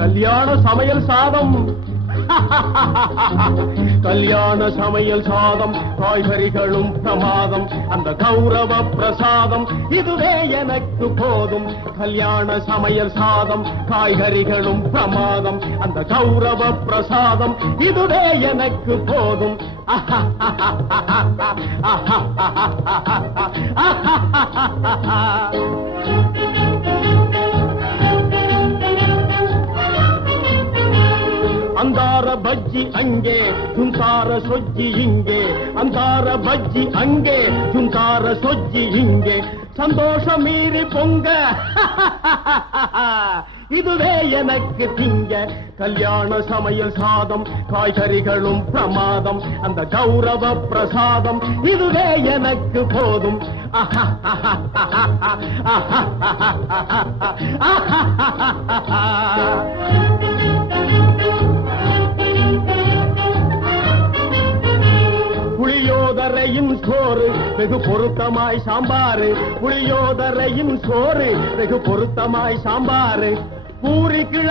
கல்யாண சமையல் சாதம். கல்யாண சமையல் சாதம், காய்கறிகளும் பிரமாதம், அந்த கௌரவ பிரசாதம் இதுவே எனக்கு போதும். கல்யாண சமையல் சாதம், காய்கறிகளும் பிரமாதம், அந்த கௌரவ பிரசாதம் இதுவே எனக்கு போதும். அந்தார பஜ்ஜி அங்கே, துந்தார சொஜ்ஜி இங்கே. அந்தார பஜ்ஜி அங்கே, துந்தார சொஜ்ஜி இங்கே. சந்தோஷம் மீறி பொங்க இதுவே எனக்கு திங்க. கல்யாண சமையல் சாதம், காய்கறிகளும் பிரமாதம், அந்த கௌரவ பிரசாதம் இதுவே எனக்கு போதும். புளியோதரையும் சோறு வெகு பொருத்தமாய் சாம்பாரு. புளியோதரையும் சோறு வெகு பொருத்தமாய் சாம்பாரு. பூரி கிழங்கு